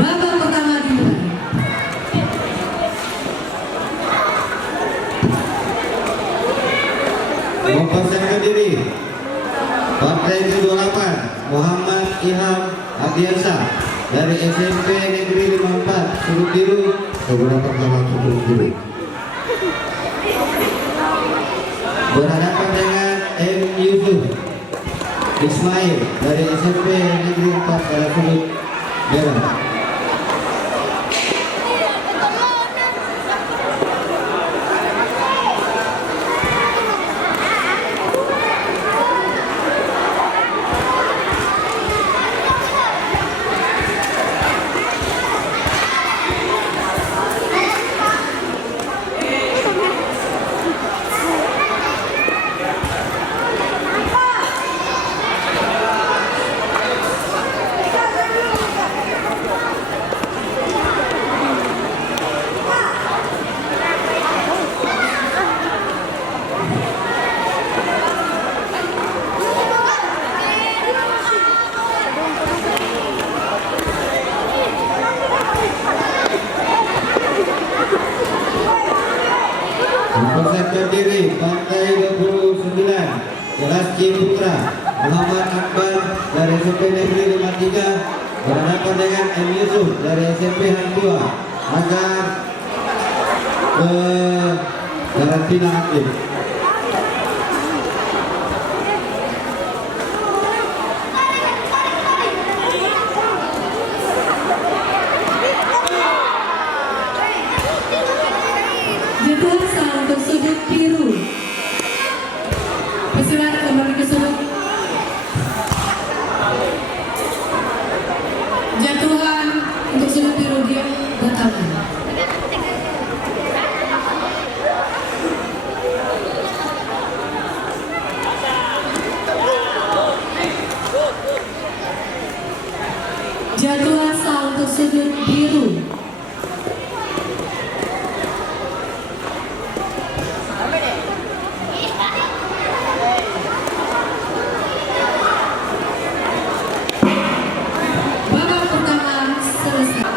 Babak pertama dimulai. Mempersiapkan diri partai ke-28 Muhammad Ilham Adiansyah dari SMP Negeri 54 Sudut Biru. Beberapa pertama Sudut Biru Berhadapan dengan M. Yusuf Ismail dari SMP Negeri 4 pada Sudut Merah. Mempersiapkan diri partai 29 Jelas Ciputra Muhammad Akbar dari SMP Negeri 53 berhadapan dengan M. Yusuf dari SMP Hang Tua agar ke karantina aktif. Jadwal sah untuk sudut biru. Persilakan kembali ke sudut. Jadwal untuk sudut biru dia batalkan. Jadwal sah untuk sudut biru. Babak pertama selesai.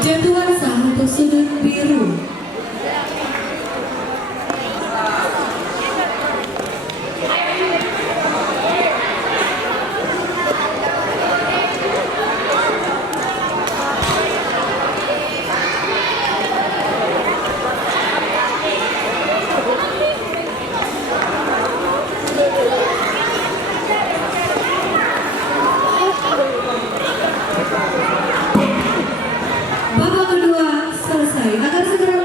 Jadwal sah untuk sudut biru. Babak kedua selesai. Agar segera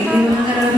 dimenangkan oleh